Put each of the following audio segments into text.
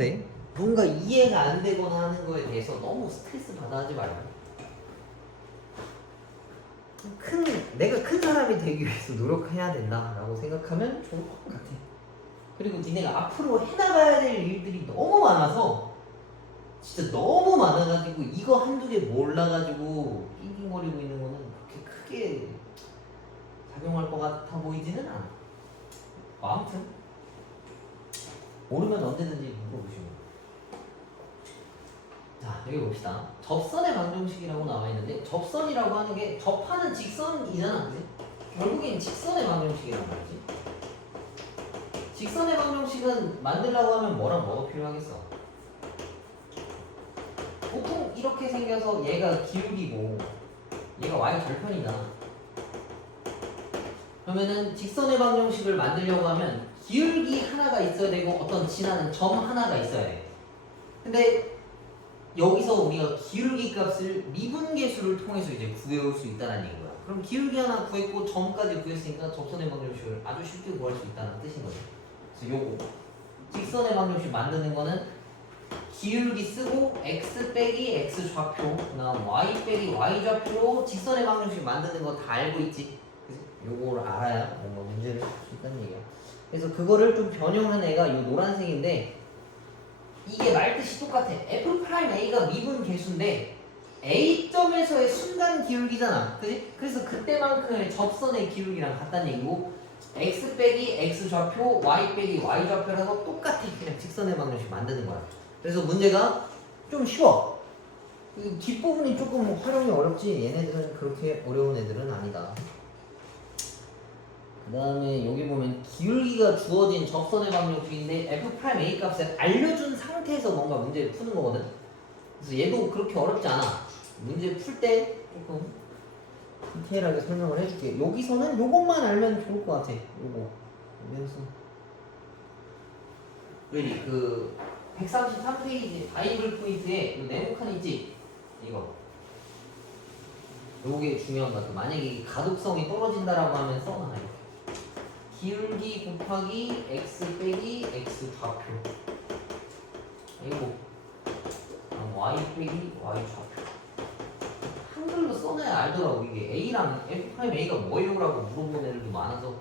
네? 뭔가 이해가 안 되거나 하는 거에 대해서 너무 스트레스 받아 하지 말고 내가 큰 사람이 되기 위해서 노력해야 된다라고 생각하면 좋을 것 같아. 그리고 니네가 앞으로 해나가야 될 일들이 너무 많아서 진짜 너무 많아가지고 이거 한두 개 몰라가지고 낑낑거리고 있는 거는 그렇게 크게 작용할 것 같아 보이지는 않아. 아무튼 모르면 언제든지 물어보시면. 자, 여기 봅시다. 접선의 방정식이라고 나와 있는데 접선이라고 하는 게 접하는 직선이잖아, 그지? 결국엔 직선의 방정식이란 말이지. 직선의 방정식은 만들려고 하면 뭐랑 뭐가 필요하겠어? 보통 이렇게 생겨서 얘가 기울기고 얘가 y 절편이잖아. 그러면은 직선의 방정식을 만들려고 하면 기울기 하나가 있어야 되고 어떤 지나는 점 하나가 있어야 돼. 근데 여기서 우리가 기울기 값을 미분계수를 통해서 이제 구해올 수 있다는 얘기야. 그럼 기울기 하나 구했고 점까지 구했으니까 접선의 방정식을 아주 쉽게 구할 수 있다는 뜻인 거죠. 그래서 요거 직선의 방정식 만드는 거는 기울기 쓰고 x 빼기 x 좌표 그다음 y 빼기 y 좌표로 직선의 방정식 만드는 거 다 알고 있지. 그치? 요거를 알아야 뭔가 문제를 풀 수 있다는 얘기야. 그래서 그거를 좀 변형한 애가 요 노란색인데 이게 말뜻이 똑같아. F'A가 미분 계수인데 A점에서의 순간 기울기잖아. 그지? 그래서 그때만큼의 접선의 기울기랑 같다는 얘기고 x 빼기 x 좌표, y 빼기 y 좌표라서 똑같아. 그냥 직선의 방정식 만드는 거야. 그래서 문제가 좀 쉬워. 뒷부분이 조금 활용이 어렵지 얘네들은 그렇게 어려운 애들은 아니다. 그 다음에 여기 보면 기울기가 주어진 접선의 방정식인데 F'A 값을 알려준 상태에서 뭔가 문제를 푸는 거거든. 그래서 얘도 그렇게 어렵지 않아. 문제 풀 때 조금 디테일하게 설명을 해줄게. 여기서는 요것만 알면 좋을 것 같아. 요거 여기서 여기 그 133페이지 바이블 포인트에 요 네모칸 있지? 이거 요게 중요한 것 같아. 만약에 가독성이 떨어진다라고 하면 써놔. 기울기 곱하기 x 빼기 x 좌표 이거 y 빼기 y 좌표 한글로 써놔야 알더라고. 이게 A랑 F'A가 뭐예요? 라고 물어보는 애들도 많아서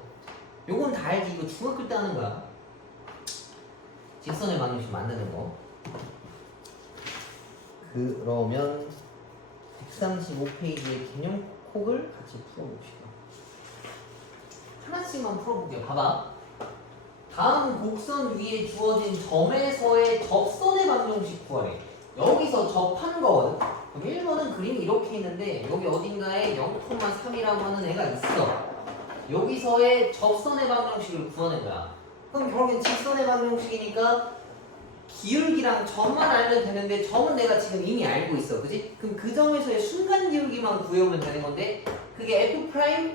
요건 다 알지. 이거 중학교 때 하는 거야. 직선의 방정식 만드는 거. 그러면 135페이지의 개념 콕을 같이 풀어봅시다. 하나씩만 풀어볼게요. 봐봐. 다음 곡선 위에 주어진 점에서의 접선의 방정식 구하래. 여기서 접한 거거든. 그럼 1번은 그림이 이렇게 있는데 여기 어딘가에 0,3이라고 하는 애가 있어. 여기서의 접선의 방정식을 구하는 거야. 그럼 결국엔 직선의 방정식이니까 기울기랑 점만 알면 되는데 점은 내가 지금 이미 알고 있어. 그지? 그럼 그 점에서의 순간 기울기만 구해오면 되는 건데 그게 F'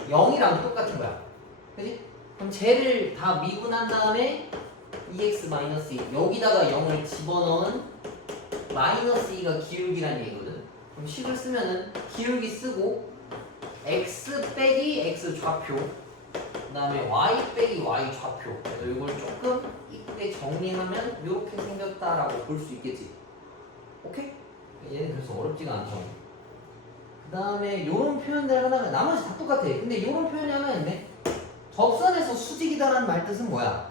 0이랑 똑같은 거야. 그지? 그럼 쟤를 다 미분한 다음에 EX-2 여기다가 0을 집어넣은 -2가 기울기란 얘기거든. 그럼 식을 쓰면은 기울기 쓰고 x 빼기 x 좌표 그 다음에 y 빼기 y 좌표. 그래서 이걸 조금 이쁘게 정리하면 이렇게 생겼다라고 볼 수 있겠지. 오케이? 얘는 그래서 어렵지가 않죠. 그 다음에 요런 표현들 하나가 나머지 다 똑같아. 근데 요런 표현이 하나 있네. 접선에서 수직이다라는 말 뜻은 뭐야?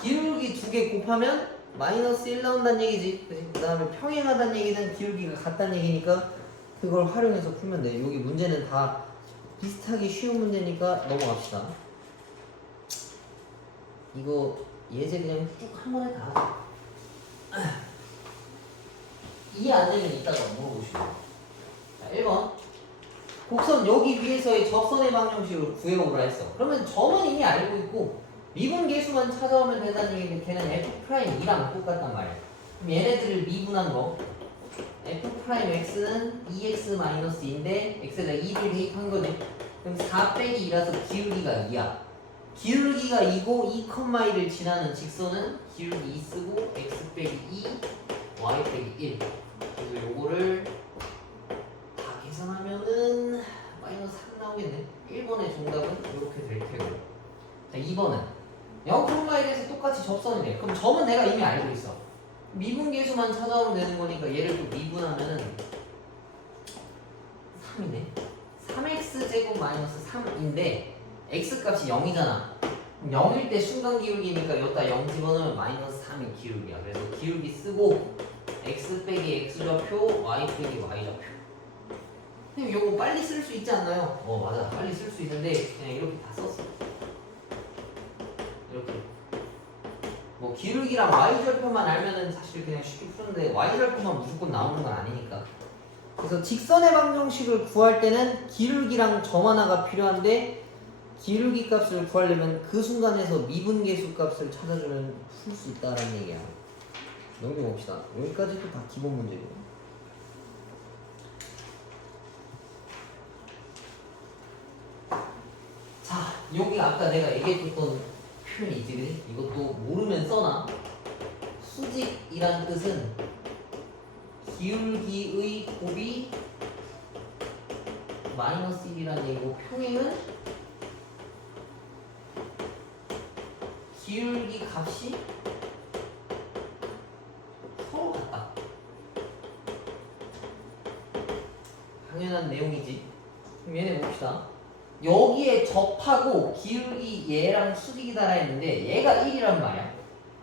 기울기 두 개 곱하면 -1 나온다는 얘기지. 그 다음에 평행하다는 얘기는 기울기가 같다는 얘기니까 그걸 활용해서 풀면 돼. 여기 문제는 다 비슷하게 쉬운 문제니까 넘어갑시다. 이거 예제 그냥 쭉 한 번에 다 하자. 이해 안 되면 이따가 물어보시고. 자, 1번. 곡선 여기 위에서의 접선의 방정식을 구해오라 했어. 그러면 점은 이미 알고 있고 미분 계수만 찾아오면 된다는 얘기인데 걔는 F'E랑 똑같단 말이야. 그럼 얘네들을 미분한 거 F'X는 EX-2인데 X에다 2를 대입한 거지. 그럼 4 빼기 2라서 기울기가 2야. 기울기가 2고 2,2를 지나는 직선은 기울기 2 쓰고 X 빼기 2, Y 빼기 1. 그래서 요거를 계산하면은 -3 나오겠네. 1번의 정답은 이렇게 될 테고. 자, 2번은 0,1에서 똑같이 접선이래. 그럼 점은 내가 이미 알고 있어. 미분계수만 찾아오면 되는 거니까 얘를 또 미분하면은 3이네. 3x제곱 마이너스 3인데 x값이 0이잖아. 0일 때 순간 기울기니까 여기다 0 집어넣으면 마이너스 3이 기울기야. 그래서 기울기 쓰고 x 빼기 x좌표, y 빼기 y좌표. 선생님 요거 빨리 쓸 수 있지 않나요? 맞아, 빨리 쓸 수 있는데 그냥 이렇게 다 썼어. 이렇게 뭐 기울기랑 y좌표만 알면은 사실 그냥 쉽게 푸는데 y좌표만 무조건 나오는 건 아니니까. 그래서 직선의 방정식을 구할 때는 기울기랑 점 하나가 필요한데 기울기 값을 구하려면 그 순간에서 미분계수 값을 찾아주면 풀 수 있다라는 얘기야. 넘겨봅시다. 여기까지도 다 기본 문제고. 자, 여기 아까 내가 얘기해줬던 표현이 있지, 이것도 모르면 써놔. 수직이란 뜻은 기울기의 곱이 마이너스 1이라는 얘기고, 평행은 기울기 값이 서로 같다. 당연한 내용이지. 그럼 얘네 봅시다. 여기에 접하고 기울기 얘랑 수직이다라 했는데 얘가 1이란 말이야.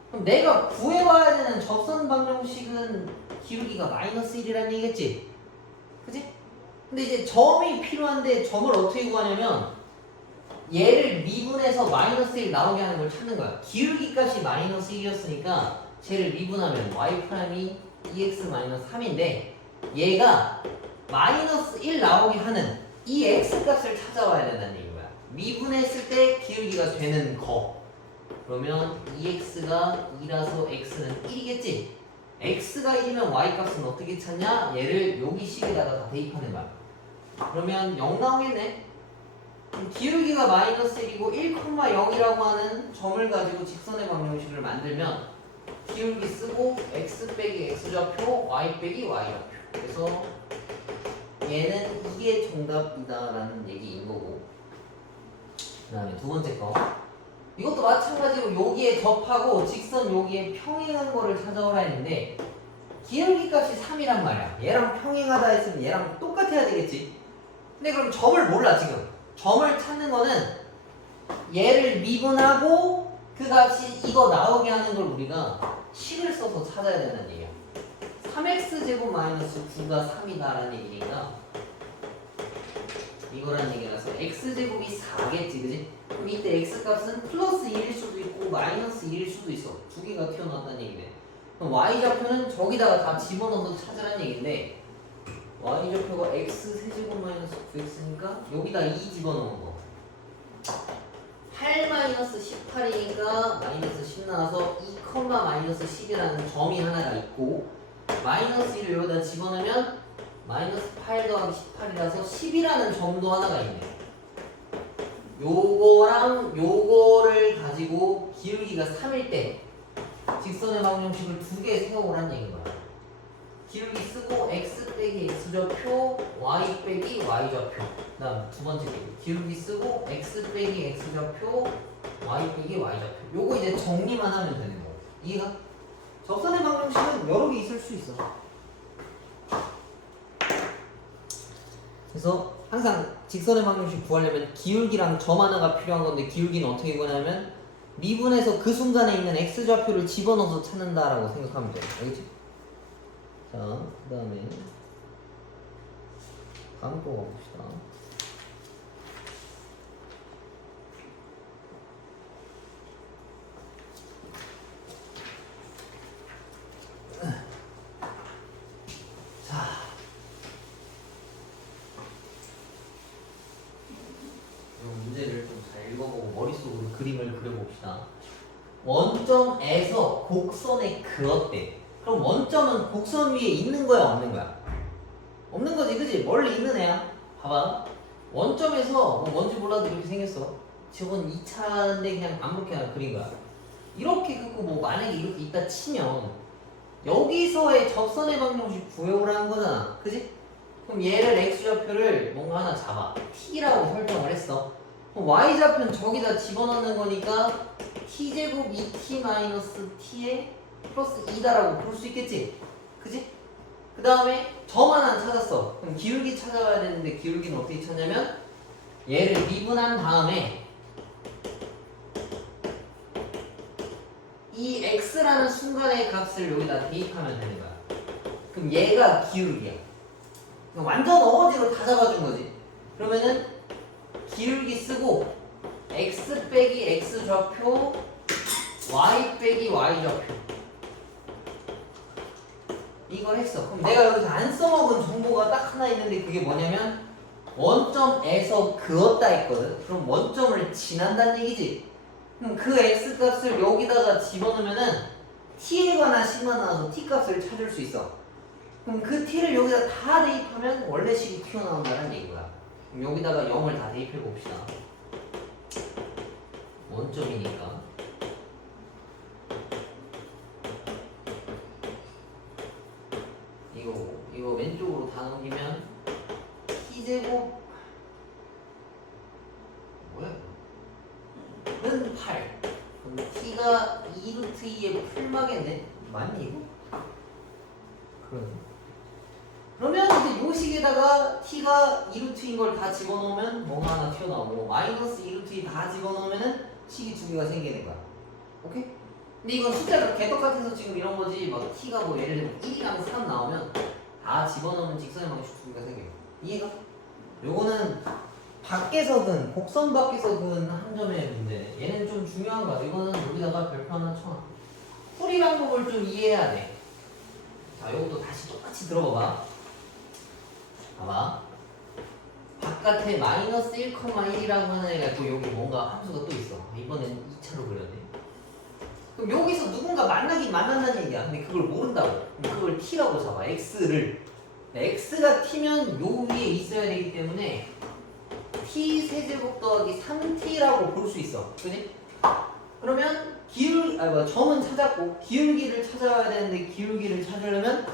그럼 내가 구해봐야 되는 접선 방정식은 기울기가 마이너스 1이란 얘기겠지? 그치? 근데 이제 점이 필요한데 점을 어떻게 구하냐면 얘를 미분해서 마이너스 1 나오게 하는 걸 찾는 거야. 기울기 값이 마이너스 1이었으니까 쟤를 미분하면 y'2x 3인데 얘가 마이너스 1 나오게 하는 이 x 값을 찾아와야 된다는 얘기인 거야. 미분했을 때 기울기가 되는 거. 그러면 2x가 2라서 x는 1이겠지? x가 1이면 y 값은 어떻게 찾냐? 얘를 여기 식에다가 다 대입하는 거야. 그러면 0 나오겠네? 기울기가 마이너스 1이고 1,0이라고 하는 점을 가지고 직선의 방정식을 만들면 기울기 쓰고 x 빼기 x좌표, y 빼기 y좌표. 그래서 얘는 이게 정답이다라는 얘기인 거고. 그 다음에 두 번째 거. 이것도 마찬가지로 여기에 접하고 직선 여기에 평행한 거를 찾아오라 했는데 기울기 값이 3이란 말이야. 얘랑 평행하다 했으면 얘랑 똑같아야 되겠지. 근데 그럼 점을 몰라 지금. 점을 찾는 거는 얘를 미분하고 그 값이 이거 나오게 하는 걸 우리가 식을 써서 찾아야 된다는 얘기야. 3x제곱 마이너스 9가 3이다라는 얘기니까 이거란 얘기라서 x제곱이 4겠지, 그지? 그럼 이때 x값은 플러스 1일 수도 있고 마이너스 1일 수도 있어. 두 개가 튀어나왔다는 얘기네. 그럼 y좌표는 저기다가 다 집어넣어서 찾으라는 얘기인데 y좌표가 x 세제곱 마이너스 9x니까 여기다 2 집어넣은 거. 8 마이너스 18이니까 마이너스 10 나와서 2, 마이너스 10이라는 점이 하나가 있고 마이너스 1을 여기다 집어넣으면 마이너스 8 더하기 18이라서 10이라는 점도 하나가 있네. 요거랑 요거를 가지고 기울기가 3일 때 직선의 방정식을 두 개 세워보라는 얘기인 거야. 기울기 쓰고 x 빼기 x좌표, y 빼기 y좌표. 그 다음 두 번째 기울기 쓰고 x 빼기 x좌표, y 빼기 y좌표. 요거 이제 정리만 하면 되는 거. 이해가? 접선의 방정식은 여러 개 있을 수 있어. 그래서 항상 직선의 방정식 구하려면 기울기랑 점 하나가 필요한 건데 기울기는 어떻게 구하냐면 미분해서 그 순간에 있는 x좌표를 집어넣어서 찾는다라고 생각하면 돼. 알겠지? 자, 그 다음에 다음 거 가봅시다. 자, 이 문제를 좀 잘 읽어보고 머릿속으로 그림을 그려봅시다. 원점에서 곡선에 그었대. 그럼 원점은 곡선 위에 있는 거야, 없는 거야? 없는 거지, 그지? 멀리 있는 애야. 봐봐. 원점에서 뭔지 몰라도 이렇게 생겼어. 저건 2차인데 그냥 아무렇게 그린 거야. 이렇게 긋고 뭐 만약에 이렇게 있다 치면 여기서의 접선의 방정식 구해오라는 거잖아. 그지? 그럼 얘를 x좌표를 뭔가 하나 잡아. t라고 설정을 했어. 그럼 y좌표는 저기다 집어넣는 거니까 t제곱 2t 마이너스 t에 플러스 2다라고 볼 수 있겠지? 그지? 그 다음에 점 하나 찾았어. 그럼 기울기 찾아가야 되는데 기울기는 어떻게 찾냐면 얘를 미분한 다음에 이 x라는 순간의 값을 여기다 대입하면 되는 거야. 그럼 얘가 기울기야. 완전 어거지로 다 잡아준 거지. 그러면은 기울기 쓰고 x 빼기 x 좌표 y 빼기 y 좌표 이걸 했어. 그럼 내가 여기서 안 써먹은 정보가 딱 하나 있는데 그게 뭐냐면 원점에서 그었다 했거든. 그럼 원점을 지난다는 얘기지. 그럼 그 x 값을 여기다가 집어넣으면은 t에 관한 식만 나와서 t 값을 찾을 수 있어. 그럼 그 t를 여기다 다 대입하면 원래 식이 튀어나온다는 얘기야. 그럼 여기다가 0을 다 대입해 봅시다. 원점이니까. 이거 왼쪽으로 다 넘기면 t제곱 뭐야? 는 8. 그럼 t가 2루트 2의 풀마겠네? 맞니 이거? 그러면 이제 요 식에다가 t가 2루트인 걸 다 집어넣으면 뭐가 하나 튀어나오고 마이너스 2루트 2 다 집어넣으면은 식이 두 개가 생기는 거야. 오케이? 근데 이건 숫자가 개떡같아서 지금 이런 거지 막 t가 뭐 예를 들면 1이랑 3 나오면 다 집어넣으면 직선의 방식 두 개가 생겨요. 이해가? 요거는 밖에서든 곡선 밖에서든 한 점의 문제. 얘는 좀 중요한 거야. 이거는 여기다가 별표 하나 쳐. 풀이 방법을 좀 이해해야 돼. 자, 이것도 다시 똑같이 들어봐봐. 봐봐. 바깥에 마이너스 1,1이라고 하는 애가 있고 여기 뭔가 함수가 또 있어. 이번엔 2차로 그렸네. 그럼 여기서 누군가 만나긴 만난다는 얘기야. 근데 그걸 모른다고. 그럼 그걸 t라고 잡아. x를. x가 t면 요 위에 있어야 되기 때문에 t 세제곱 더하기 3t라고 볼 수 있어. 그지? 그러면 점은 찾았고 기울기를 찾아와야 되는데 기울기를 찾으려면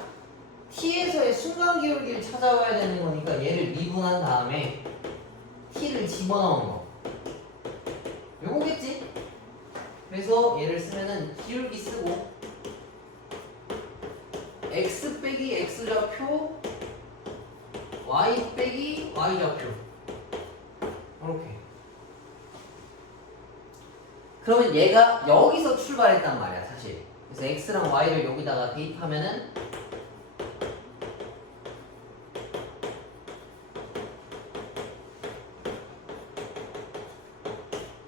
t에서의 순간 기울기를 찾아와야 되는 거니까 얘를 미분한 다음에 t를 집어넣은 거. 요거겠지? 그래서 얘를 쓰면은 기울기 쓰고 x 빼기 x 좌표 y 빼기 y 좌표 이렇게. 그러면 얘가 여기서 출발했단 말이야 사실. 그래서 x랑 y를 여기다가 대입하면은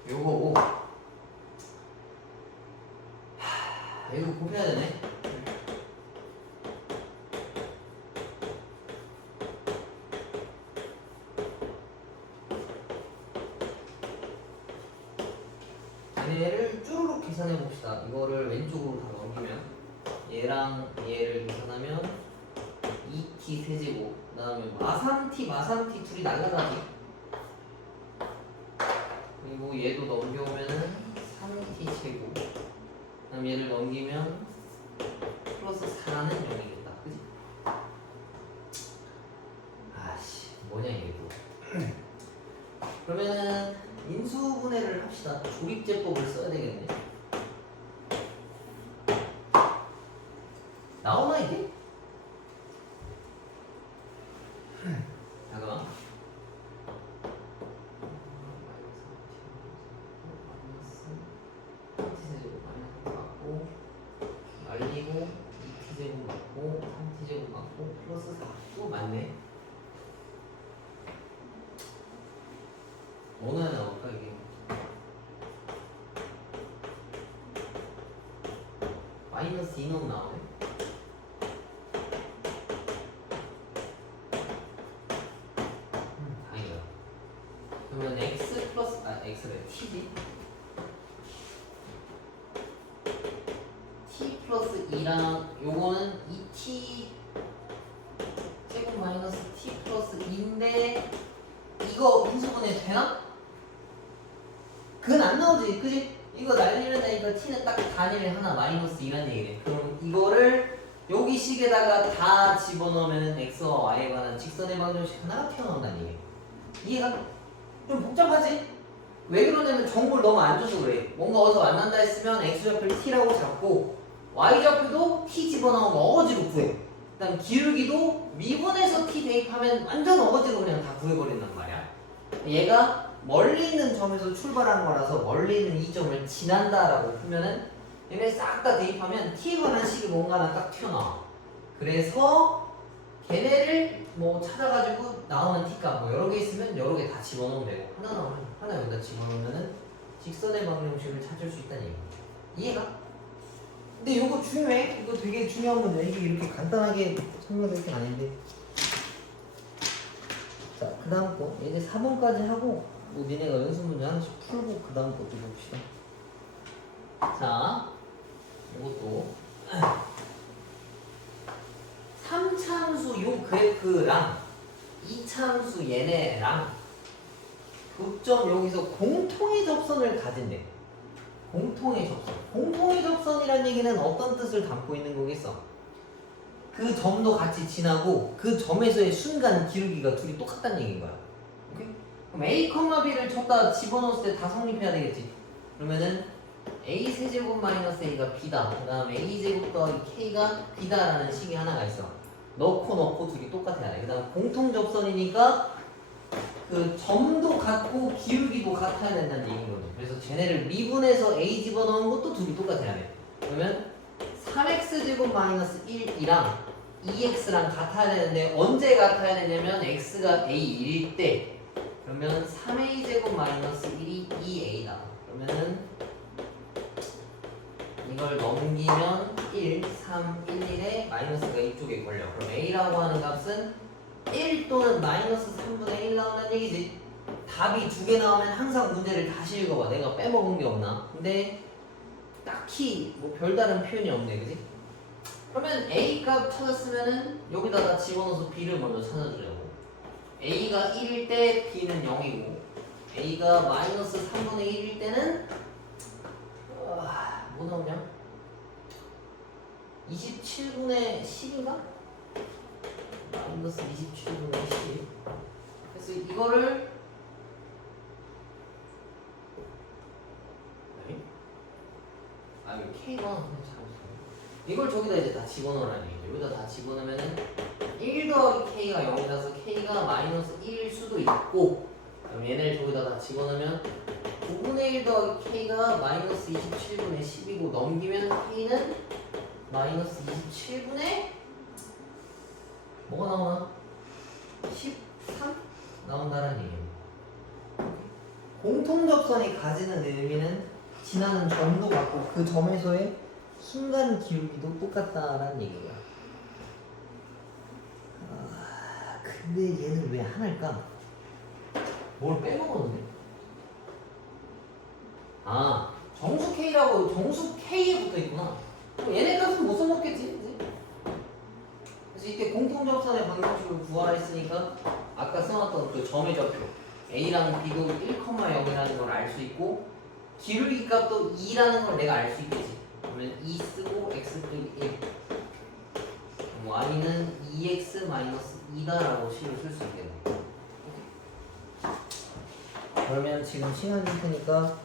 요거고. 이거 곱해야 되네. 얘를 쭈루룩 계산해 봅시다. 이거를 왼쪽으로 다 넘기면 얘랑 얘를 계산하면 2t 세제곱 그 다음에 마삼T 둘이 날라가지. 그리고 얘도 넘겨오면은 3t 제곱 그 다음 얘를 넘기면 플러스 4는 0이겠다. 그지? 아씨 뭐냐 이게 또. 그러면은 인수분해를 합시다. 조립제법을 써야 되겠네. 나오나 이게? 잠깐만. t제곱 마이너스 맞고 말리고 2t제곱 맞고 3t제곱 맞고 플러스 4 또 맞네. 어느 하나 나올까 이게? 마이너스 2는 나오네. 다행이다. 그러면 x 플러스 x래 t지? t 플러스 2랑 요거는 2t 제곱 마이너스 t 플러스 2인데 이거 인수분해 되나? 그건 안 나오지, 그지? 이거 날리면 되니까 t는 딱 단위를 하나 마이너스 2란 얘기네. 그럼 이거를 여기 식에다가 다 집어넣으면 x와 y에 관한 직선의 방정식 하나가 튀어나온다는 얘기야. 이해가? 좀 복잡하지? 왜 그러냐면 정보를 너무 안 줘서 그래. 뭔가 어디서 만난다 했으면 x좌표를 t라고 잡고 y좌표도 t 집어넣으면 어거지로 구해. 그다음 기울기도 미분에서 t 대입하면 완전 어거지로 그냥 다 구해버린단 말이야. 얘가 멀리 있는 점에서 출발한 거라서 멀리 있는 이 점을 지난다라고 보면은 얘네 싹 다 대입하면 t에 관한 식이 뭔가 하나 딱 튀어나와. 그래서 걔네를 뭐 찾아가지고 나오는 t값 뭐 여러 개 있으면 여러 개 다 집어넣으면 되고 하나 나오면 하나 여기다 집어넣으면은 직선의 방정식을 찾을 수 있다는 얘기야. 이해가? 근데 이거 중요해. 이거 되게 중요한 문제. 이게 이렇게 간단하게 설명될 게 아닌데. 자, 그 다음 거. 이제 4번까지 하고, 뭐, 니네가 연습 문제 하나씩 풀고, 그 다음 것도 봅시다. 자, 이것도. 3참수 요 그래프랑 2참수 얘네랑 교점 여기서 공통의 접선을 가진대. 공통의 접선. 공통의 접선이란 얘기는 어떤 뜻을 담고 있는 거겠어? 그 점도 같이 지나고 그 점에서의 순간 기울기가 둘이 똑같다는 얘기인 거야. 오케이? 그럼 a, b를 쳤다 집어넣었을 때 다 성립해야 되겠지. 그러면은 a 세제곱 마이너스 a가 b다. 그 다음에 a 제곱 더하기 k가 b다라는 식이 하나가 있어. 넣고 둘이 똑같아야 돼. 그 다음 공통 접선이니까 그 점도 같고 기울기도 같아야 된다는 얘기인 거죠. 그래서 쟤네를 미분해서 a 집어넣은 것도 둘이 똑같아야 돼. 그러면 3x제곱 마이너스 1이랑 2x랑 같아야 되는데 언제 같아야 되냐면 x가 a1일 때 그러면 3a제곱 마이너스 1이 2a다. 그러면은 이걸 넘기면 1, 3, 1, 1에 마이너스가 이쪽에 걸려. 그럼 a라고 하는 값은 1 또는 마이너스 3분의 1 나온다는 얘기지. 답이 2개 나오면 항상 문제를 다시 읽어봐. 내가 빼먹은 게 없나. 근데 딱히 뭐 별다른 표현이 없네, 그지? 그러면 a 값 찾았으면은 여기다가 집어넣어서 b를 먼저 찾아주려고. a가 1일 때 b는 0이고 a가 마이너스 3분의 1일 때는 뭐 나오냐? 27분의 10인가? 마이너스 27분의 10. 그래서 이거를 이거 K가 이걸 저기다 이제 다 집어넣으라는 얘기죠. 여기다 다 집어넣으면은 1 더하기 K가 0이라서 K가 마이너스 1일 수도 있고 그럼 얘네를 저기다 다 집어넣으면 9분의 1 더하기 K가 마이너스 27분의 10이고 넘기면 K는 마이너스 27분의 뭐가 나오나? 13? 나온다는 얘기예요. 공통접선이 가지는 의미는 지나는 점도 같고 그 점에서의 순간 기울기도 똑같다라는 얘기야. 근데 얘는 왜 하나일까? 뭘 빼먹었는데? 정수 K라고 정수 K에 붙어 있구나. 그럼 얘네 값은 못 써먹겠지? 그치? 그래서 이때 공통접선의 방정식을 구하했으니까 아까 써놨던 그 점의 좌표 A랑 B도 1,0이라는 걸 알 수 있고 기울기 값도 2라는 걸 내가 알 수 있겠지. 그러면 2 쓰고 x 빼기 1 y는 2x 마이너스 2다라고 식을 쓸 수 있겠네. 그러면 지금 시간 줄 테니까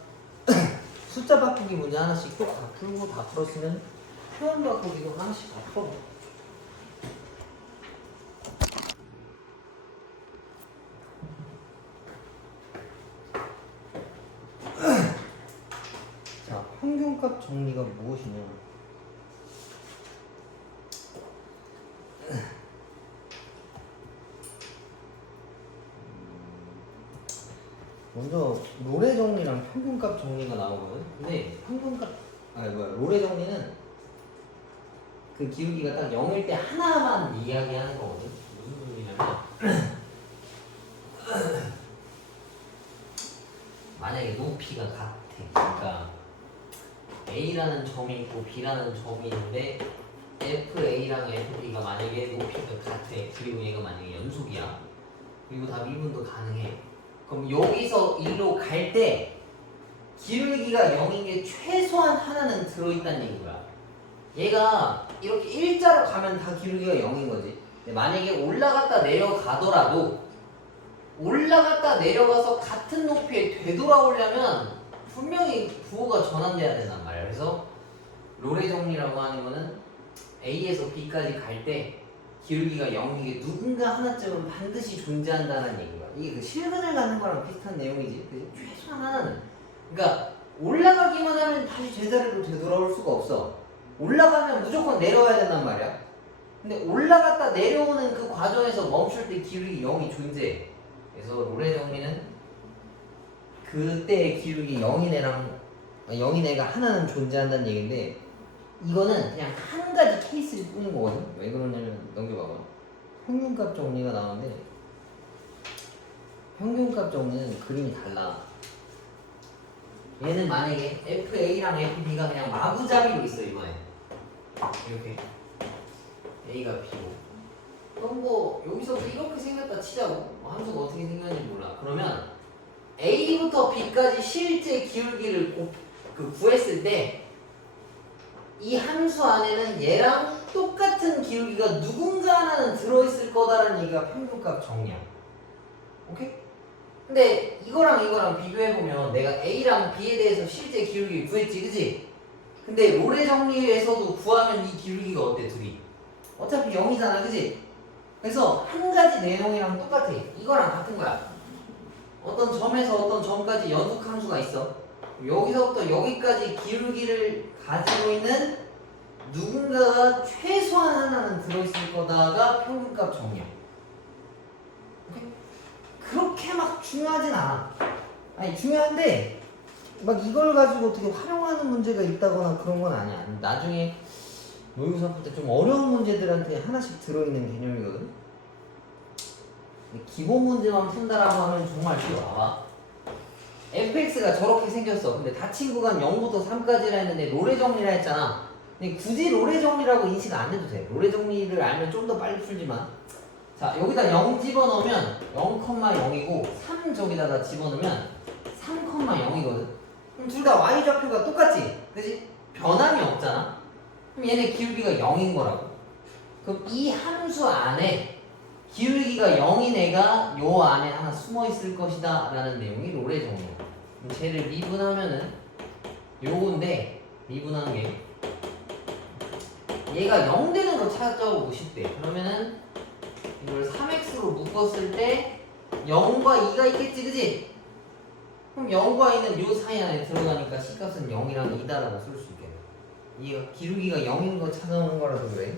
숫자 바꾸기 문제 하나씩 또 다 풀고 다 풀었으면 표현 바꾸기도 하나씩 다 풀어. 자, 평균값 정리가 무엇이냐? 먼저 로레 정리랑 평균값 정리가 나오거든. 근데 평균값 로레 정리는 그 기울기가 딱 0일 때 하나만 이야기하는 거거든. 무슨 소리냐면 만약에 높이가 같아. 그러니까 A라는 점이 있고 B라는 점이 있는데 FA랑 FB가 만약에 높이가 같아. 그리고 얘가 만약에 연속이야. 그리고 다 미분도 가능해. 그럼 여기서 1로 갈 때 기울기가 0인 게 최소한 하나는 들어있다는 얘기인 거야. 얘가 이렇게 일자로 가면 다 기울기가 0인 거지. 근데 만약에 올라갔다 내려가더라도 올라갔다 내려가서 같은 높이에 되돌아오려면 분명히 부호가 전환돼야 된단 말이야. 그래서 롤의 정리라고 하는 거는 A에서 B까지 갈 때 기울기가 0이게 누군가 하나쯤은 반드시 존재한다는 얘기가. 이게 그 실근을 갖는 거랑 비슷한 내용이지. 그치? 최소한 하나는. 그러니까 올라가기만 하면 다시 제자리로 되돌아올 수가 없어. 올라가면 무조건 내려와야 된단 말이야. 근데 올라갔다 내려오는 그 과정에서 멈출 때 기울기 0이 존재해. 그래서 롤의 정리는 그때의 기울기 0인 애가 하나는 존재한다는 얘기인데, 이거는 그냥 한 가지 케이스일 뿐인 거거든. 왜 그러냐면 넘겨봐봐. 평균값 정리가 나오는데 평균값 정리는 그림이 달라. 얘는 만약에 FA랑 FB가 그냥 마구잡이로 있어 이번에 이렇게 A가 B고, 그럼 뭐 여기서부터 이렇게 생겼다 치자고. 함수가 어떻게 생겼는지 몰라. 그러면 A부터 B까지 실제 기울기를 구했을 때 이 함수 안에는 얘랑 똑같은 기울기가 누군가 하나는 들어있을 거다라는 얘기가 평균값 정리야. 오케이? 근데 이거랑 비교해보면 내가 A랑 B에 대해서 실제 기울기를 구했지, 그치? 근데 롤의 정리에서도 구하면 이 기울기가 어때, 둘이? 어차피 0이잖아, 그치? 그래서 한 가지 내용이랑 똑같아. 이거랑 같은 거야. 어떤 점에서 어떤 점까지 연속함수가 있어. 여기서부터 여기까지 기울기를 가지고 있는 누군가가 최소한 하나는 들어있을 거다가 평균값 정리야. 오케이? 그렇게 막 중요하진 않아. 아니 중요한데 막 이걸 가지고 어떻게 활용하는 문제가 있다거나 그런 건 아니야. 나중에 모의고사 풀 때 좀 어려운 문제들한테 하나씩 들어있는 개념이거든. 기본 문제만 푼다라고 하면 정말 쉬워. 봐봐. fx가 저렇게 생겼어. 근데 닫힌 구간 0부터 3까지라 했는데 롤의 정리라 했잖아. 근데 굳이 롤의 정리라고 인식 안 해도 돼. 롤의 정리를 알면 좀 더 빨리 풀지만, 자 여기다 0 집어넣으면 0,0이고 3 저기다가 집어넣으면 3,0이거든. 그럼 둘 다 y좌표가 똑같지? 그치? 변함이 없잖아. 그럼 얘네 기울기가 0인 거라고. 그럼 이 함수 안에 기울기가 0인 애가 요 안에 하나 숨어 있을 것이다 라는 내용이 롤의 정리야. 그럼 쟤를 미분하면은 요건데, 미분하는 게 얘가 0 되는 거 찾아보고 싶대. 그러면은 이걸 3x로 묶었을 때 0과 2가 있겠지, 그지? 그럼 0과 2는 요 사이 안에 들어가니까 C값은 0이랑 2다라고 쓸 수 있겠네. 얘가 기울기가 0인 거 찾아오는 거라서 그래.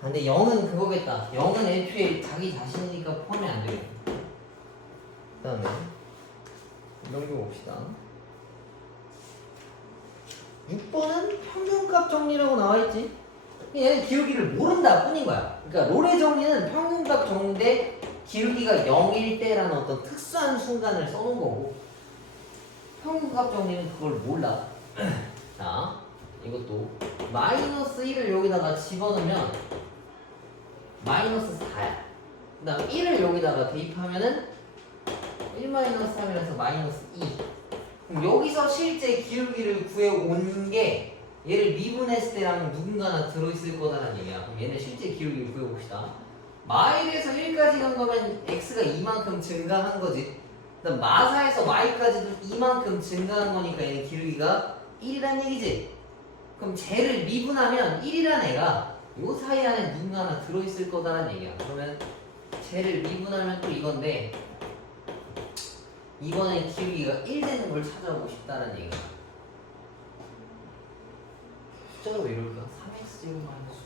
근데 0은 그거겠다. 0은 애초에 자기 자신이니까 포함이 안 되겠다. 그 다음에 넘겨봅시다. 6번은 평균값 정리라고 나와있지. 얘는 기울기를 모른다 뿐인 거야. 그러니까 롤의 정리는 평균값 정리인데 기울기가 0일 때라는 어떤 특수한 순간을 써놓은 거고, 평균값 정리는 그걸 몰라. 자, 이것도 마이너스 1을 여기다가 집어넣으면 마이너스 4야. 그 다음 1을 여기다가 대입하면은 1-3이라서 마이너스 2. 그럼 여기서 실제 기울기를 구해온 게 얘를 미분했을 때랑 누군가 하나 들어있을 거다라는 얘기야. 그럼 얘는 실제 기울기를 구해봅시다. 마일에서 1까지 간 거면 x가 이만큼 증가한 거지. 그다음 마사에서 y까지도 이만큼 증가한 거니까 얘는 기울기가 1이란 얘기지. 그럼 쟤를 미분하면 1이란 애가 요 사이 안에 누군가 하나 들어있을 거다라는 얘기야. 그러면 쟤를 미분하면 또 이건데, 이번엔 기울기가 1 되는 걸 찾아보고 싶다는 얘기야. 숫자가 왜 이럴까? 3x 제곱 마이너스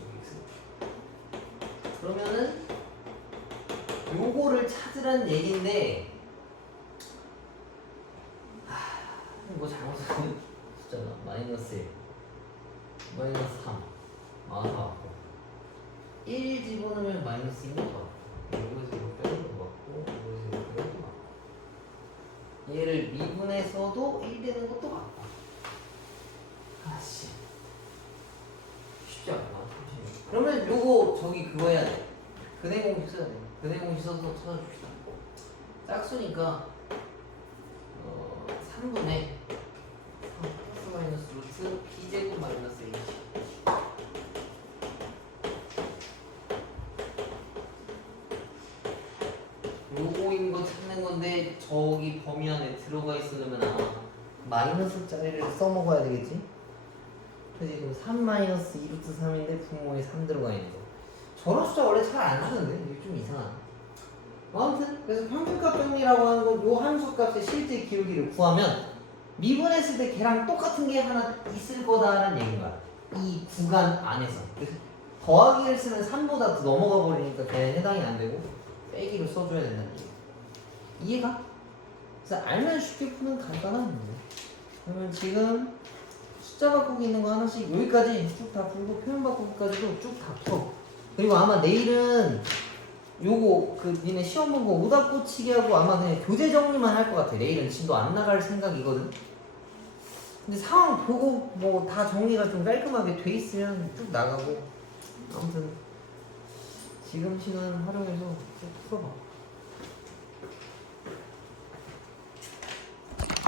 5x. 그러면은 요거를 찾으란 얘기인데, 뭐 잘못하면 숫자가 마이너스 1, 마이너스 3, 마이너스 4. 1 집어넣으면 마이너스 2는 더 맞고, 여기서 이거 빼는 거 맞고, 여기서 이거 빼는 거 맞고, 얘를 미분해서도 1 되는 것도 맞고. 아씨, 쉽지 않나? 그러면 요거 저기 그거 해야 돼. 근해 공식 써야 돼. 근해 공식 써서 찾아줍시다. 짝수니까 3분의 3 플러스 마이너스 루트 b제곱 마이너스 h. 요거인 거 찾는 건데 저기 범위 안에 들어가 있으려면 아마 마이너스 짜리를 써먹어야 되겠지? 그지? 그럼 3 마이너스 2 루트 3인데 분모에 3 들어가 있는 거. 저런 숫자 원래 잘 안 주는데 이게 좀 이상하네. 아무튼 그래서 평균값 정리라고 하는 건 요 함수 값의 실제 기울기를 구하면 미분했을 때 걔랑 똑같은 게 하나 있을 거다라는 얘기인 거야. 이 구간 안에서. 그래서 더하기를 쓰면 3보다 더 넘어가 버리니까 걔는 해당이 안 되고 빼기로 써줘야 된다는 얘기. 이해가? 그래서 알면 쉽게 푸는 간단한 문제. 그러면 지금 숫자 바꾸기 있는 거 하나씩 여기까지 쭉 다 풀고 표현 바꾸기까지도 쭉 다 풀어. 그리고 아마 내일은 요거 그 니네 시험 본 거 오답 고치기 하고 아마 그냥 교재 정리만 할 것 같아. 내일은 진도 안 나갈 생각이거든. 근데 상황 보고 뭐 다 정리가 좀 깔끔하게 돼 있으면 쭉 나가고. 아무튼 지금 시간 활용해서 쭉 풀어봐.